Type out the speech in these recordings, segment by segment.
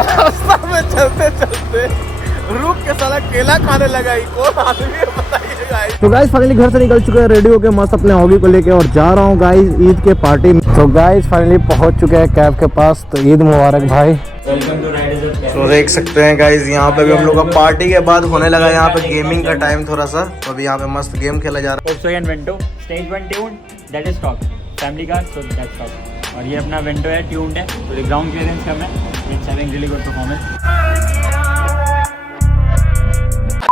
रास्ता में चलते चलते रुक के साला केला खाने लगा। कौन आदमी है बताइए गाइस। तो गाइस फाइनली घर से निकल चुके हैं रेडी होके मस्त अपने हॉगी को लेके और जा रहा हूँ गाइस ईद के पार्टी में। तो गाइस फाइनली पहुंच चुके हैं कैब के पास। तो ईद मुबारक भाई। तो देख सकते हैं गाइस यहाँ पे भी हम लोग का पार्टी के बाद होने लगा यहाँ पे गेमिंग का टाइम थोड़ा सा। तो अभी यहाँ पे मस्त गेम खेला जा रहा है। और ये अपना वेंटो है, ट्यून्ड है, तो ग्राउंड क्लियरेंस कम है, it's having really good performance.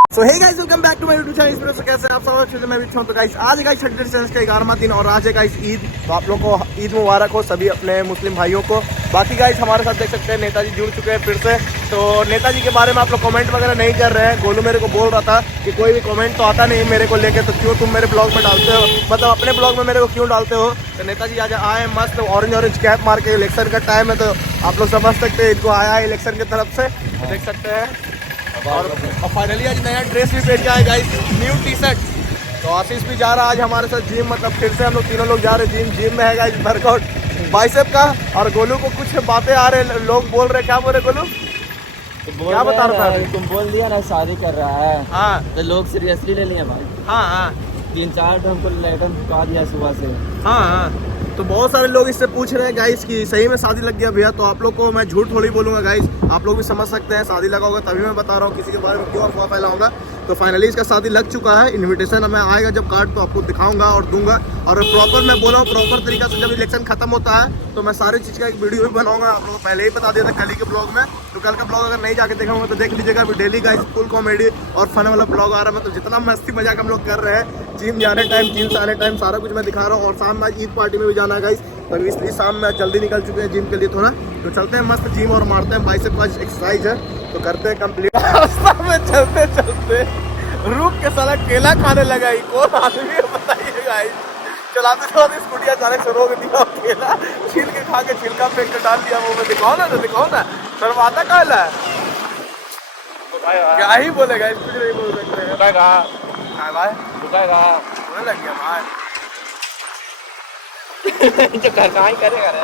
So hey guys, welcome back to my YouTube channel। इसमें कैसे आप सब अच्छे से मैं भी हूं। तो गाइस आज है गाइस छठे चैलेंज का 11वां दिन और आज है गाइस ईद। तो आप लोग को ईद मुबारक हो सभी अपने मुस्लिम भाइयों को। बाकी गाइस हमारे साथ देख सकते हैं नेताजी जुड़ चुके हैं फिर से। तो नेताजी के बारे में आप लोग कमेंट वगैरह नहीं कर रहे हैं। गोलू मेरे को बोल रहा था कि कोई भी कमेंट तो आता नहीं मेरे को लेके, तो क्यों तुम मेरे ब्लॉग में डालते हो, मतलब अपने ब्लॉग में मेरे को क्यों डालते हो। तो नेताजी आज आए मस्त ऑरेंज कैप मार के। इलेक्शन का टाइम है तो आप लोग समझ सकते हैं इनको आया है इलेक्शन की तरफ से। तो देख सकते हैं और फाइनली आज नया ड्रेस भी पहन के आए गाइस, न्यू टी शर्ट। तो आशीष भी जा रहा है आज हमारे साथ जिम, मतलब फिर से हम लोग तीनों लोग जा रहे हैं जिम में है गाइस वर्कआउट बाइसेप का। और गोलू को कुछ बातें आ रहे, लोग बोल रहे, क्या बोल रहे गोलू, क्या बता रहा था? तुम बोल दिया ना शादी कर रहा है, हाँ तो लोग सीरियसली ले लिए भाई। हाँ 3-4 हमको लेटर चुका दिया सुबह से। हाँ तो बहुत सारे लोग इससे पूछ रहे हैं गाइस कि सही में शादी लग गया भैया। तो आप लोग को मैं झूठ थोड़ी बोलूंगा गाइस, आप लोग भी समझ सकते हैं शादी लगा होगा, तभी मैं बता रहा हूँ, किसी के बारे में क्यों अफवाह फैला होगा। तो फाइनली इसका शादी लग चुका है। इनविटेशन मैं आएगा जब कार्ड तो आपको दिखाऊंगा और दूंगा। और प्रॉपर मैं बोला हूँ प्रॉपर तरीका से जब इलेक्शन खत्म होता है तो मैं सारी चीज़ का एक वीडियो भी बनाऊंगा। आप लोगों को पहले ही बता दिया था कल ही के ब्लॉग में। तो कल का ब्लॉग अगर नहीं जाके देखा होगा तो देख लीजिएगा। अभी डेली गाइस फुल कॉमेडी और फन वाला ब्लॉग आ रहा है। मतलब जितना मस्ती मजाक हम लोग कर रहे हैं, जिम जाने टाइम जिम से आने टाइम सारा कुछ मैं दिखा रहा हूँ। और शाम में ईद पार्टी में भी जाना है गाइस, तो इसलिए शाम में जल्दी निकल चुके हैं जिम के लिए थोड़ा। तो चलते हैं मस्त जिम और मारते हैं बाइसेप एक्सरसाइज है तो करते हैं कंप्लीट। रास्ता में चलते चलते रुक के साला केला खाने लगा। कौन आदमी है बताइए गाइस। चलाते चलाते स्कूटी अचानक से रोक दिया, केला छील के खा के छिलका फेंक के डाल दिया मुँह में। दिखाओ ना शर्माता काला है, क्या ही बोलेगा, कुछ नहीं बोल सकते हैं। बोलने लग गया भाई जो कहाँ ही करेगा रे।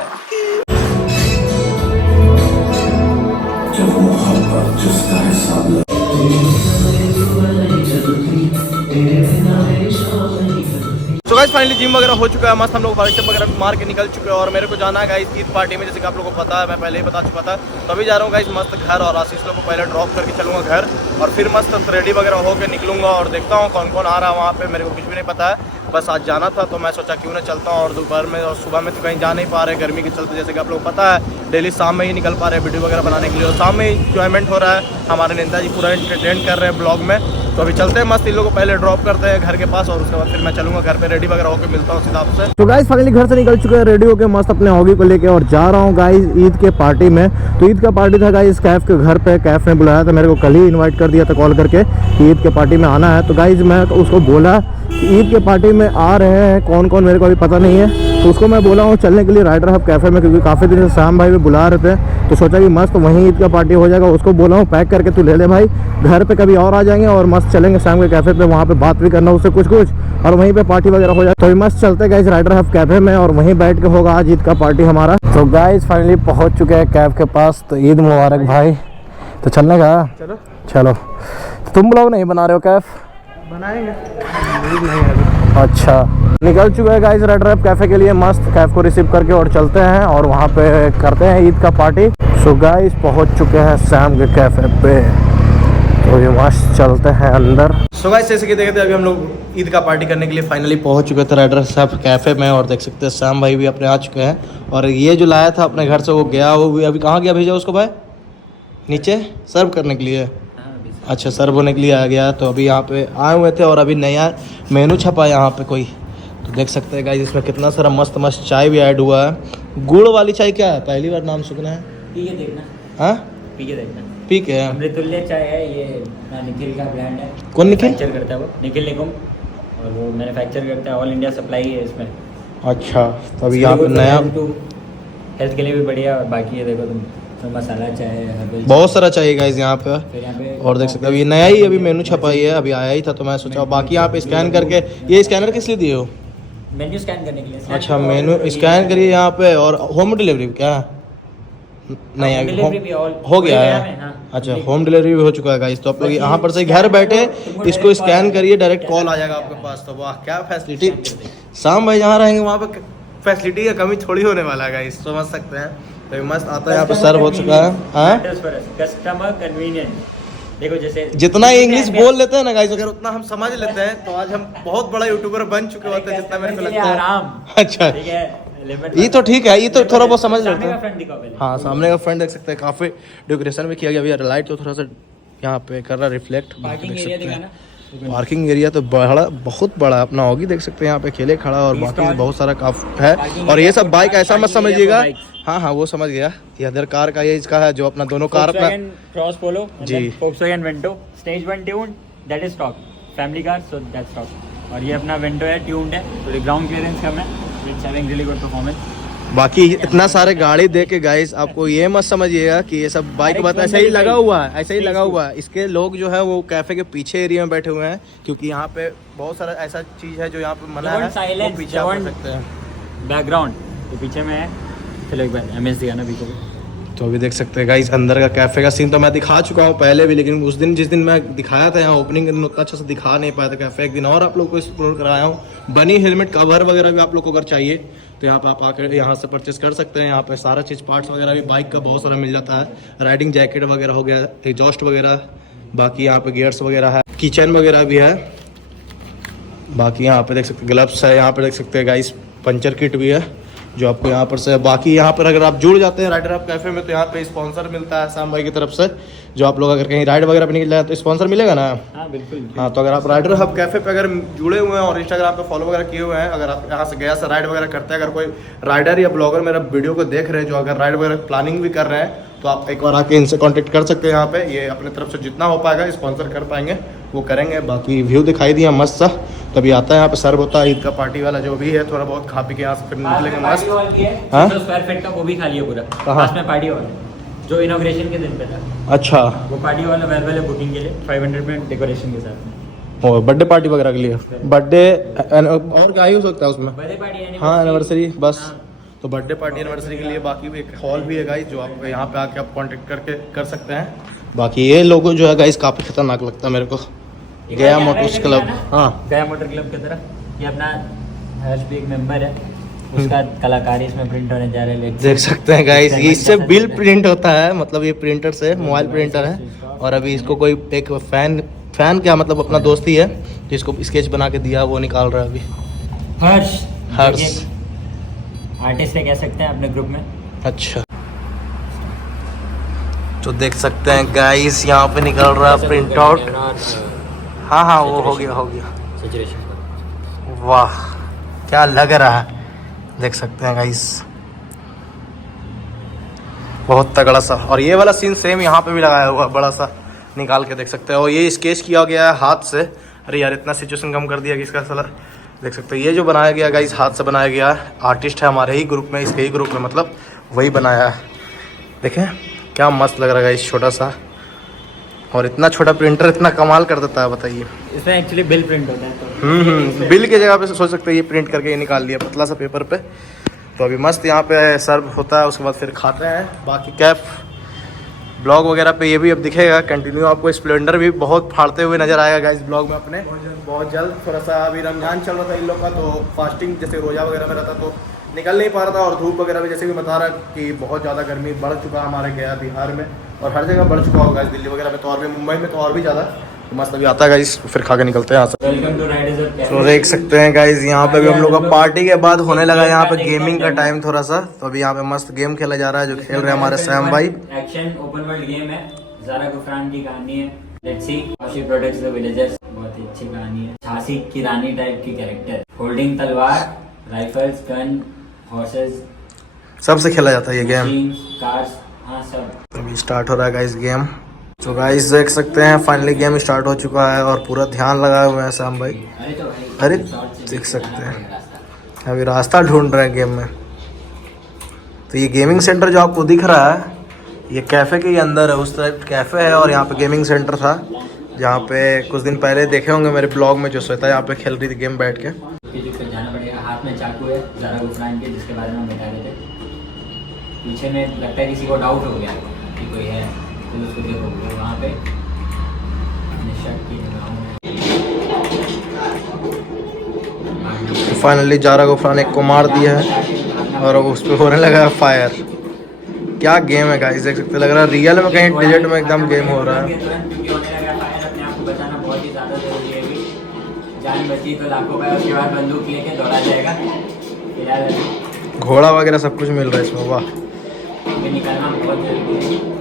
तो गाइस फाइनली जिम वगैरह हो चुका है मस्त, हम लोग बाइसेप वगैरह मार के निकल चुके हैं। और मेरे को जाना है गाइस ईद पार्टी में, जैसे कि आप लोगों को पता है, मैं पहले ही बता चुका था। तो अभी जा रहा हूँ गाइस मस्त घर और आशीष लोग को पहले ड्रॉप करके चलूँगा घर और फिर मस्त रेडी वगैरह होकर निकलूँगा। और देखता हूँ कौन कौन आ रहा है वहाँ पे, मेरे को कुछ भी नहीं पता है। बस आज जाना था तो मैं सोचा क्यों ना चलता हूँ। और दोपहर में और सुबह में तो कहीं जा नहीं पा रहे गर्मी के चलते, जैसे कि आप लोग पता है डेली शाम में ही निकल पा रहे हैं वीडियो वगैरह बनाने के लिए। और शाम में ही इंजॉयमेंट हो रहा है, हमारे नेताजी पूरा एंटरटेन कर रहे हैं ब्लॉग में। तो अभी चलते हैं मस्त, इन लोगों को पहले ड्रॉप करते हैं घर के पास और उसके बाद फिर मैं चलूँगा घर पे रेडी वगैरह होकर मिलता हूँ सीधा आपसे। तो गाइस फाइनली घर से निकल चुके हैं रेडी होके मस्त अपने हॉगी को लेके और जा रहा हूँ गाइस ईद के पार्टी में। तो ईद का पार्टी था गाइस कैफ के घर पे, कैफ ने बुलाया था मेरे को, कल ही इनवाइट कर दिया था कॉल करके कि ईद के पार्टी में आना है। तो गाइस मैं उसको बोला कि ईद के पार्टी में आ रहे हैं कौन कौन मेरे को अभी पता नहीं है। तो उसको मैं बोला हूँ चलने के लिए राइडर हब कैफ़े में, क्योंकि काफ़ी दिन से शाम भाई भी बुला रहे थे। तो सोचा कि मस्त वहीं ईद का पार्टी हो जाएगा। उसको बोला हूँ पैक करके तू ले ले भाई, घर पे कभी और आ जाएंगे और मस्त चलेंगे शाम के कैफ़े पे, वहाँ पे बात भी करना उससे कुछ और वहीं पे पार्टी वगैरह हो जाए। तो मस्त चलते गाइस राइडर हब कैफ़े में और वहीं बैठ के होगा आज ईद का पार्टी हमारा। तो गाइस फाइनली पहुँच चुके हैं कैफ़ के पास। तो ईद मुबारक भाई। तो चलने का चलो। तो तुम लोग नहीं बना रहे हो कैफ़? बनाएंगे अच्छा निकल चुके हैं गाइस राइडर हब कैफ़े के लिए मस्त कैफ़ को रिसीव करके और चलते हैं और वहाँ पे करते हैं ईद का पार्टी। सो गाइस पहुँच चुके हैं शाम के कैफ़े पे, तो ये मस्त चलते हैं अंदर। सो गाइस जैसे कि देखते अभी हम लोग ईद का पार्टी करने के लिए फाइनली पहुँच चुके थे राइडर हब कैफ़े में। और देख सकते हैं श्याम भाई भी अपने आ चुके हैं। और ये जो लाया था अपने घर से वो गया, वो भी अभी कहाँ गया, भेजा उसको भाई नीचे सर्व करने के लिए। अच्छा सर्व होने के लिए आ गया। तो अभी यहाँ पे आए हुए थे और अभी नया मेनू छपा है यहाँ पे कोई। तो देख सकते हैं गाइस इसमें कितना सारा मस्त मस्त चाय भी ऐड हुआ है। गुड़ वाली चाय क्या है, पहली बार नाम सुना है। पी के देखना, हाँ पी के देखना। पी के अमृतुल्य चाय है ये, निखिल का ब्रांड है। कौन निखिल? मैन्युफैक्चर करता है वो, निखिल निगम, और वो मैन्युफैक्चर करता है, ऑल इंडिया सप्लाई है इसमें। अच्छा तो अभी यहाँ पे नया हेल्थ के लिए भी बढ़िया। और बाकी ये देखो तुम, मसाला चाय बहुत सारा चाहिए गाइस यहाँ पे। और देख सकते हो अभी नया ही अभी मेनू छपा ही है, अभी आया ही था। तो मैं सोचा बाकी यहाँ पे स्कैन करके, ये स्कैनर किस लिए दिए हो? मेन्यू स्कैन करने के लिए। अच्छा मेनू स्कैन करिए यहाँ पे। और होम डिलीवरी क्या है? नहीं Home delivery भी हो गया पूरे गया है। में, हाँ। अच्छा, होम डिलीवरी भी हो चुका है गाइस। तो आप लोग यहाँ पर से घर बैठे इसको स्कैन करिए, डायरेक्ट कॉल आ जाएगा आपके पास। तो वाह क्या फैसिलिटी, शाम भाई जहाँ रहेंगे वहाँ पे फैसिलिटी का कमी थोड़ी होने वाला है गाइस, समझ सकते हैं। तो ये मस्त आता है, यहाँ पे सर्व हो चुका है। हाँ, कस्टमर कन्वीनियंस। देखो जैसे जितना इंग्लिश बोल लेते हैं ना गाइस, अगर उतना हम समझ लेते हैं तो आज हम बहुत बड़ा यूट्यूबर बन चुके होते हैं, जितना मेरे को लगता है। आराम। अच्छा, ठीक है, ये तो ठीक है, ये तो थोड़ा बहुत समझ लेते सामने का हैं। फ्रंट दिखाओ पहले। हाँ, सामने का फ्रंट देख सकते हैं, काफी डेकोरेशन भी किया गया। अभी लाइट तो थोड़ा सा यहाँ पे कर रहा रिफ्लेक्ट। पार्किंग एरिया दिखाना। पार्किंग एरिया तो बड़ा, बहुत बड़ा अपना होगी, देख सकते हैं यहाँ पे अकेले खड़ा और बाकी बहुत सारा काफ है। और ये सब बाइक ऐसा मत समझिएगा, हाँ हाँ वो समझ गया, ये अदर कार का ये इसका है जो अपना दोनों कार अपना क्रॉस पोलो जी। Volkswagen Vento stage 1 tuned, that is stock family car, so that's stock. और ये अपना Vento है, ट्यून्ड है, थोड़ी ग्राउंड क्लियरेंस कम है, it's having really good performance. बाकी इतना सारे गाड़ी देख के गाइस आपको ये मत समझिएगा कि ये सब बाइक बात ऐसे ही लगा हुआ है, ऐसे ही लगा हुआ है। इसके लोग जो है वो कैफे के पीछे एरिया में बैठे हुए हैं, क्योंकि यहाँ पे बहुत सारा ऐसा चीज है जो यहाँ पे मना है, वो पीछे आप कर सकते हैं। बैकग्राउंड तो पीछे में है, चलो एक बार एमएस दिखाना पीछे को। तो अभी देख सकते हैं गाइस अंदर का कैफे का सीन तो मैं दिखा चुका हूँ पहले भी, लेकिन उस दिन जिस दिन मैं दिखाया था यहाँ ओपनिंग के दिन उतना अच्छा से दिखा नहीं पाया था कैफे। एक दिन और आप लोग को एक्सप्लोर कराया हूँ। बनी हेलमेट कवर वगैरह भी आप लोग को अगर चाहिए तो यहाँ पे आप आकर यहाँ से परचेस कर सकते हैं। यहाँ पे सारा चीज़ पार्ट्स वगैरह भी बाइक का बहुत सारा मिल जाता है, राइडिंग जैकेट वगैरह हो गया, एग्जॉस्ट वगैरह, बाकी यहाँ पे गियर्स वगैरह है, किचन वगैरह भी है। बाकी यहाँ पे देख सकते ग्लव्स है, यहाँ पे देख सकते हैं गाइस पंचर किट भी है जो आपको यहाँ पर से। बाकी यहाँ पर अगर आप जुड़ जाते हैं राइडर अप कैफे में तो यहाँ पे स्पॉन्सर मिलता है शाम भाई की तरफ से, जो आप लोग अगर कहीं राइड वगैरह पे निकल जाए तो स्पॉन्सर मिलेगा ना। हाँ बिल्कुल। हाँ, तो अगर आप राइडर हब कैफे पे अगर जुड़े हुए हैं और इंस्टाग्राम पे फॉलो वगैरह किए हुए हैं, अगर आप यहाँ से गया से राइड वगैरह करते हैं, अगर कोई राइडर या ब्लॉगर मेरा वीडियो को देख रहे हैं जो अगर राइड वगैरह प्लानिंग भी कर रहे हैं, तो आप एक बार आके इनसे कांटेक्ट कर सकते हैं। यहाँ पे ये अपने तरफ से जितना हो पाएगा स्पॉन्सर कर पाएंगे वो करेंगे। बाकी व्यू दिखाई दिया मस्त सा। तभी आता है यहाँ पे सर्व होता है ईद का पार्टी वाला जो भी है, थोड़ा बहुत खा पी के यहाँ से फिर निकलेंगे मस्त। हाँ, स्क्वायर फीट का वो भी खाली है पूरा, कहाँ? पास में पार्टी हॉल है जो इनॉग्रेशन के दिन पे था। अच्छा, वो पार्टी हॉल अवेलेबल है बुकिंग के लिए 500 में डेकोरेशन के साथ में। और बर्थडे पार्टी वगैरह के लिए, बर्थडे और क्या ही हो सकता है उसमें। बर्थडे पार्टी, हाँ, एनिवर्सरी बस। तो बर्थडे पार्टी एनिवर्सरी के लिए बाकी भी एक हॉल भी है गाइस जो आप यहाँ पे आके आप कांटेक्ट करके कर सकते हैं। बाकी ये लोगो जो है गाइस काफ़ी खतरनाक लगता है मेरे को, गया मोटर्स क्लब। हाँ, गया मोटर क्लब की तरह ये अपना हर्ष भी एक मेंबर है, उसका कलाकारी इसमें प्रिंट होने जा रहा है। देख सकते हैं गाइस ये इससे बिल प्रिंट होता है, मतलब ये प्रिंटर से, मोबाइल प्रिंटर है। और अभी इसको कोई एक फैन क्या मतलब अपना दोस्त ही है जिसको स्केच बना के दिया, वो निकाल रहा है अभी। हर्ष आर्टिस्ट है कह सकते हैं अपने ग्रुप में। अच्छा, तो देख सकते हैं गाइस यहाँ पे निकल रहा है प्रिंट आउट। हाँ हाँ वो हो गया वाह क्या लग रहा है, देख सकते हैं गाइस बहुत तगड़ा सा। और ये वाला सीन सेम यहाँ पे भी लगाया हुआ बड़ा सा निकाल के देख सकते हैं। और ये स्केच किया गया है हाथ से। अरे यार इतना सिचुएशन कम कर दिया कि इसका साला देख सकते हैं। ये जो बनाया गया गाइस हाथ से बनाया गया है, आर्टिस्ट है हमारे ही ग्रुप में, इसके ही ग्रुप में मतलब वही बनाया है। देखें क्या मस्त लग रहा है गाइस, छोटा सा। और इतना छोटा प्रिंटर इतना कमाल कर देता है, बताइए। इसमें एक्चुअली बिल प्रिंट होता है तो बिल की जगह पे सोच सकते हैं ये प्रिंट करके ये निकाल लिया पतला सा पेपर पे। तो अभी मस्त यहाँ पे सर्व होता है, उसके बाद फिर खाते हैं। बाकी कैफ ब्लॉग वगैरह पे ये भी अब दिखेगा कंटिन्यू। आपको स्प्लेंडर भी बहुत फाड़ते हुए नजर आएगा गाइस ब्लॉग में अपने बहुत जल्द। थोड़ा सा अभी रमजान चल रहा था इन लोग का, तो फास्टिंग जैसे रोजा वगैरह में रहता तो निकल नहीं पा रहा था। और धूप वगैरह भी जैसे कि बता रहा कि बहुत ज़्यादा गर्मी बढ़ चुका हमारे गया बिहार में, और हर जगह बढ़ चुका होगा, दिल्ली वगैरह में तो और भी, मुंबई में तो और भी ज़्यादा। तो मस्त अभी आता है गाइस, फिर खा के निकलते हैं यहाँ से। Welcome to Riders Up Cafe. तो देख सकते हैं गाइस यहाँ पे भी हम लोग का पार्टी के बाद होने लगा यहाँ पे गेमिंग का टाइम थोड़ा सा। तो अभी यहाँ पे मस्त गेम खेला जा रहा है जो खेल रहे हैं हमारे सैम भाई। एक्शन ओपन वर्ल्ड गेम है, ज़ारा गुफरान की कहानी है। Let's see how she protects the villagers. बहुत ही अच्छी कहानी है, झांसी की रानी टाइप की कैरेक्टर, होल्डिंग तलवार, राइफल्स, गन, हॉर्सेस, सबसे खेला जाता है ये गेम। कार्स, हाँ सब। अभी स्टार्ट हो रहा है गाइस गेम। तो गाइस देख सकते हैं फाइनली गेम स्टार्ट हो चुका है और पूरा ध्यान लगाए हुए हैं सैम भाई। अरे देख सकते हैं अभी रास्ता ढूंढ रहे हैं गेम में। तो ये गेमिंग सेंटर जो आपको दिख रहा है ये कैफ़े के ही अंदर है, उस तरफ कैफ़े है और यहाँ पे गेमिंग सेंटर था जहाँ पे कुछ दिन पहले देखे होंगे मेरे ब्लॉग में जो श्वेता यहाँ पे खेल रही थी गेम बैठ के। जाना पड़ेगा, हाथ में चाकू है ज़ारा गुफरान के, जिसके बारे में हम बता रहे थे। पीछे में लगता है किसी को डाउट हो गया कि कोई है, तो उसको देखो वो वहाँ पे शक की जगहों में। फाइनली जारा गुफरान एक को मार दिया है और अब उस पर होने लगा है फायर। क्या गेम है गाइस, देख सकते, लग रहा है रियल में कहीं डिजिट में एकदम गेम हो रहा है। क्योंकि होने लगा फायर, अपने आप को बचाना बहुत ही ज़्यादा जरूरी है अभी। जान बची तो लाखों का, उसके बाद बंदूक लेके दौड़ा जाएगा। फिलहाल घोड़ा वगैरह सब कुछ मिल रहा है इसमें, वाह। अभी निकलना बहुत जरूरी है।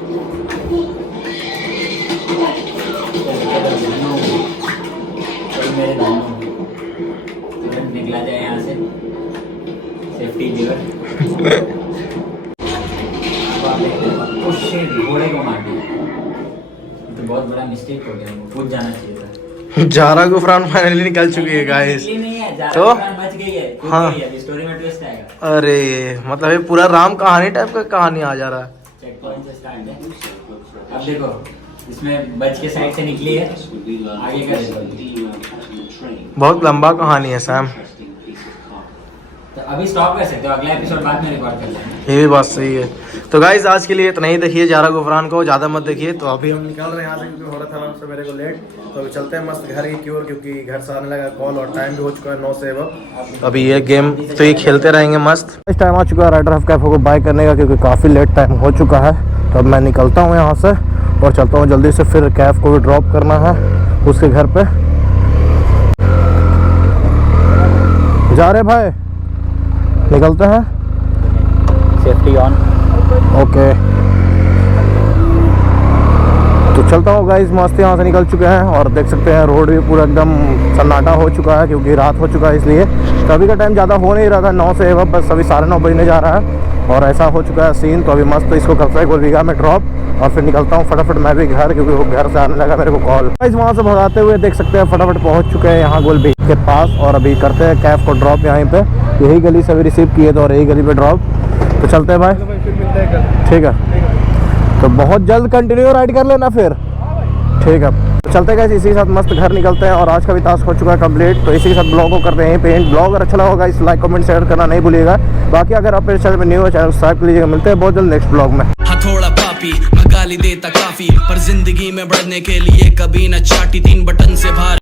मेरे दोनों तुरंत निकला जाए यहाँ से, सेफ्टी लीवर। घोड़े को मार दिया, तो बहुत बड़ा मिस्टेक हो गया, वो कूद जाना चाहिए था। जारा गुफरान फाइनली निकल चुकी है गाइस। नहीं है, जारा तो गुफरान बच गई है, कूद हाँ। गई है, अभी स्टोरी में ट्विस्ट आएगा। अरे मतलब ये पूरा राम कहानी टाइप का कहानी आ जा रहा है। चेक पॉइंट से स्टार्ट है। अब देखो इसमें बच के साइड से निकली है, आगे का देखो। बहुत लंबा कहानी है सैम। तो अभी स्टॉप कर सकते हो, अगला एपिसोड बाद में रिकॉर्ड कर लेंगे। ये भी बात सही है। तो गाइज आज के लिए इतना ही, देखिए जारा गुफरान को ज़्यादा मत देखिए। तो अभी हम निकल रहे हैं यहाँ से क्योंकि हो रहा था हमसे मेरे को लेट। तो अभी चलते हैं मस्त घर की ओर, क्योंकि घर से आने लगा कॉल और टाइम भी हो चुका है 9 से अब। अभी ये गेम तो ये खेलते रहेंगे मस्त। इस टाइम आ चुका है राइडर ऑफ कैफे को बाय करने का, क्योंकि काफ़ी लेट टाइम हो चुका है। तो अब मैं निकलता हूँ यहाँ से और चलता हूँ जल्दी से, फिर कैफ को भी ड्रॉप करना है उसके घर पे। जा रहे भाई, निकलते हैं। Safety on. ओके तो चलता हूँ गाइस, मस्त यहाँ से निकल चुके हैं और देख सकते हैं रोड भी पूरा एकदम सन्नाटा हो चुका है, क्योंकि रात हो चुका है इसलिए। तो अभी का टाइम ज़्यादा हो नहीं रहा था 9 से अब, बस अभी 9:30 बजने जा रहा है और ऐसा हो चुका है सीन। तो अभी मस्त इसको करता है गोलबीघा में ड्रॉप और फिर निकलता हूँ फटाफट मैं भी घर, क्योंकि वो घर से आने लगा मेरे को कॉल। गाइस वहाँ से भगाते हुए देख सकते हैं फटाफट पहुँच चुके हैं यहाँ गोलबीघा के पास और अभी करते हैं कैफ को ड्रॉप यहीं पे। यही गली से अभी रिसीव किए थे और यही गली पे ड्रॉप। तो चलते हैं भाई, ठीक है। तो बहुत जल्द कंटिन्यू राइड कर लेना फिर, ठीक है। तो चलते गए इसी के साथ मस्त घर निकलते हैं और आज का भी टास्क हो चुका है कंप्लीट। तो इसी के साथ ब्लॉग को करते हैं पेंट। ब्लॉग अगर अच्छा लगा होगा इस लाइक कमेंट शेयर करना नहीं भूलिएगा। बाकी अगर आप मेरे चैनल में न्यू है चैनल सब्सक्राइब कर लीजिएगा। मिलते हैं बहुत जल्द नेक्स्ट ब्लॉग में। थोड़ा पापी मैं गाली देता काफी, पर जिंदगी में बढ़ने के लिए कभी न चाटी 3 बटन से बाहर।